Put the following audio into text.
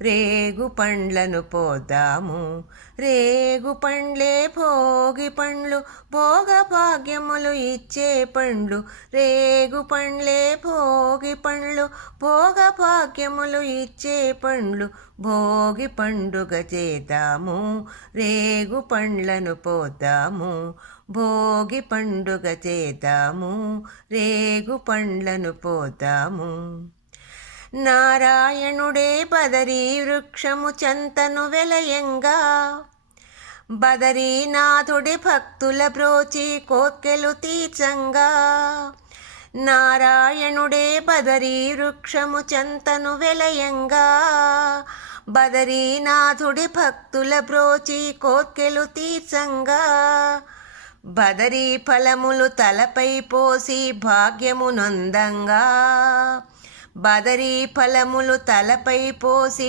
రేగు పండ్లను పోద్దాము. రేగు పండ్లే భోగి పండ్లు, భోగ భాగ్యములు ఇచ్చే పండ్లు. రేగు పండ్లే భోగి పండ్లు, భోగ భాగ్యములు ఇచ్చే పండ్లు. భోగి పండుగ చేద్దాము, రేగు పండ్లను పోద్దాము. భోగి పండుగ చేద్దాము, రేగు పండ్లను పోద్దాము. నారాయణుడే బదరీ వృక్షము చెంతను వెలయంగా, బదరీనాథుడి భక్తుల బ్రోచి కోర్కెలు తీర్చంగా. నారాయణుడే బదరీ వృక్షము చెంతను వెలయంగా, బదరీనాథుడి భక్తుల బ్రోచి కోర్కెలు తీర్చంగా. బదరీ ఫలములు తలపై పోసి భాగ్యము నొందంగా, బదరీ ఫలములు తలపై పోసి